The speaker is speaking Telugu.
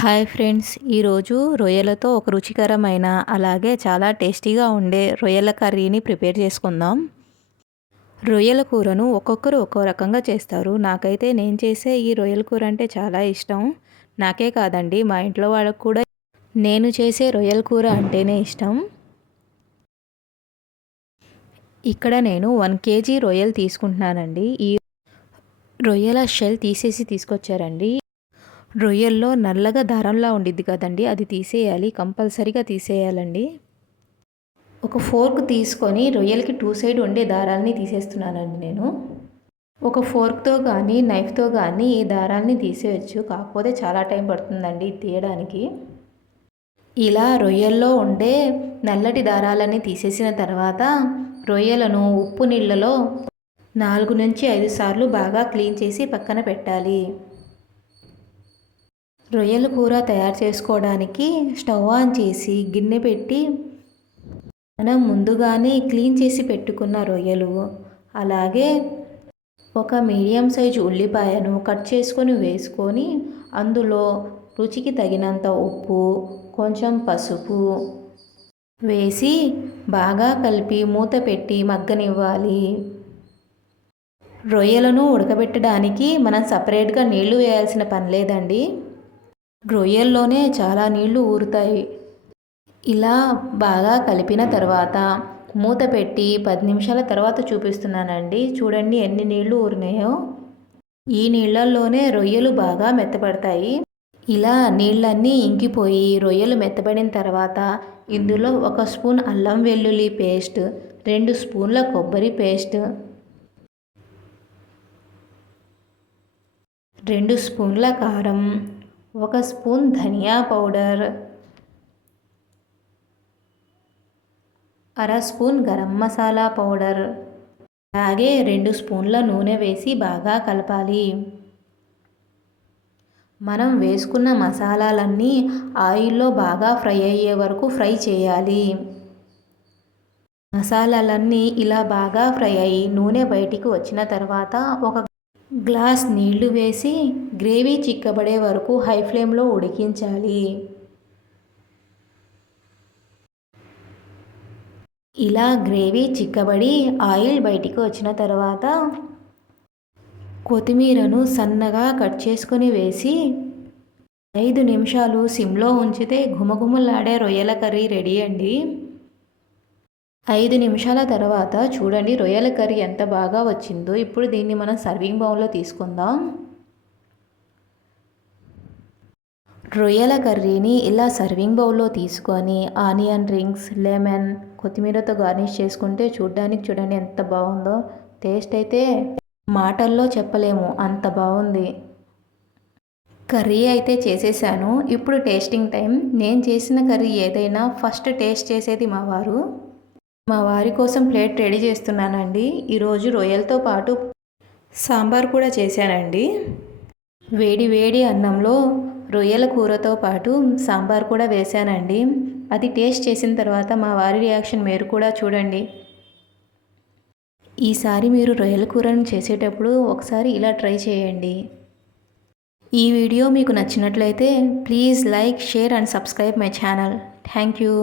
హాయ్ ఫ్రెండ్స్, ఈరోజు రొయ్యలతో ఒక రుచికరమైన అలాగే చాలా టేస్టీగా ఉండే రొయ్యల కర్రీని ప్రిపేర్ చేసుకుందాం. రొయ్యల కూరను ఒక్కొక్కరు ఒక్కో రకంగా చేస్తారు. నాకైతే నేను చేసే ఈ రొయ్యల కూర అంటే చాలా ఇష్టం. నాకే కాదండి, మా ఇంట్లో వాళ్ళకు కూడా నేను చేసే రొయ్యల కూర అంటేనే ఇష్టం. ఇక్కడ నేను 1 కేజీ రొయ్యలు తీసుకుంటున్నానండి. ఈ రొయ్యల షెల్ తీసేసి తీసుకొచ్చారండి. రొయ్యల్లో నల్లగా దారంలా ఉండిద్ది కదండి, అది తీసేయాలి, కంపల్సరీగా తీసేయాలండి. ఒక ఫోర్క్ తీసుకొని రొయ్యలకి 2 సైడ్ ఉండే దారాలని తీసేస్తున్నానండి నేను. ఒక ఫోర్క్తో కానీ నైఫ్తో కానీ ఈ దారాలని తీసేయచ్చు, కాకపోతే చాలా టైం పడుతుందండి తీయడానికి. ఇలా రొయ్యల్లో ఉండే నల్లటి దారాలని తీసేసిన తర్వాత రొయ్యలను ఉప్పు నీళ్ళలో 4 నుంచి 5 సార్లు బాగా క్లీన్ చేసి పక్కన పెట్టాలి. రొయ్యల కూర తయారు చేసుకోవడానికి స్టవ్ ఆన్ చేసి గిన్నె పెట్టి మనం ముందుగానే క్లీన్ చేసి పెట్టుకున్న రొయ్యలు, అలాగే ఒక మీడియం సైజు ఉల్లిపాయను కట్ చేసుకొని వేసుకొని అందులో రుచికి తగినంత ఉప్పు, కొంచెం పసుపు వేసి బాగా కలిపి మూత పెట్టి మగ్గనివ్వాలి. రొయ్యలను ఉడకబెట్టడానికి మనం సపరేట్గా నీళ్లు వేయాల్సిన పని లేదండి. రొయ్యల్లోనే చాలా నీళ్లు ఊరుతాయి. ఇలా బాగా కలిపిన తర్వాత మూత పెట్టి 10 నిమిషాల తర్వాత చూపిస్తున్నానండి. చూడండి ఎన్ని నీళ్లు ఊరినాయో. ఈ నీళ్ళల్లోనే రొయ్యలు బాగా మెత్తపడతాయి. ఇలా నీళ్ళన్నీ ఇంకిపోయి రొయ్యలు మెత్తబడిన తర్వాత ఇందులో 1 స్పూన్ అల్లం వెల్లుల్లి పేస్ట్, 2 స్పూన్ల కొబ్బరి పేస్ట్, 2 స్పూన్ల కారం, 1 స్పూన్ ధనియా powder, 1/2 spoon garam masala powder, అలాగే 2 స్పూన్ల నూనె వేసి బాగా కలపాలి. మనం వేసుకున్న మసాలాలన్నీ ఆయిల్లో బాగా ఫ్రై అయ్యే వరకు ఫ్రై చేయాలి. మసాలాలన్నీ ఇలా బాగా ఫ్రై అయ్యి నూనె బయటికి వచ్చిన తర్వాత ఒక గ్లాస్ నీళ్లు వేసి గ్రేవీ చిక్కబడే వరకు హై ఫ్లేమ్లో ఉడికించాలి. ఇలా గ్రేవీ చిక్కబడి ఆయిల్ బయటికి వచ్చిన తర్వాత కొత్తిమీరను సన్నగా కట్ చేసుకొని వేసి 5 నిమిషాలు సిమ్లో ఉంచితే ఘుమఘుమలాడే రొయ్యల కర్రీ రెడీ అండి. 5 నిమిషాల తర్వాత చూడండి రొయ్యల కర్రీ ఎంత బాగా వచ్చిందో. ఇప్పుడు దీన్ని మనం సర్వింగ్ బౌల్లో తీసుకుందాం. రొయ్యల కర్రీని ఇలా సర్వింగ్ బౌల్లో తీసుకొని ఆనియన్ రింగ్స్, లెమన్, కొత్తిమీరతో గార్నిష్ చేసుకుంటే చూడండి ఎంత బాగుందో. టేస్ట్ అయితే మాటల్లో చెప్పలేము, అంత బాగుంది. కర్రీ అయితే చేసేసాను. ఇప్పుడు టేస్టింగ్ టైం. నేను చేసిన కర్రీ ఏదైనా ఫస్ట్ టేస్ట్ చేసేది మా వారి కోసం ప్లేట్ రెడీ చేస్తున్నానండి. ఈరోజు రొయ్యలతో పాటు సాంబార్ కూడా చేశానండి. వేడి వేడి అన్నంలో రొయ్యల కూరతో పాటు సాంబార్ కూడా వేశానండి. అది టేస్ట్ చేసిన తర్వాత మా వారి రియాక్షన్ మీరు కూడా చూడండి. ఈసారి మీరు రొయ్యల కూరను చేసేటప్పుడు ఒకసారి ఇలా ట్రై చేయండి. ఈ వీడియో మీకు నచ్చినట్లయితే please like, share and subscribe my channel. Thank you.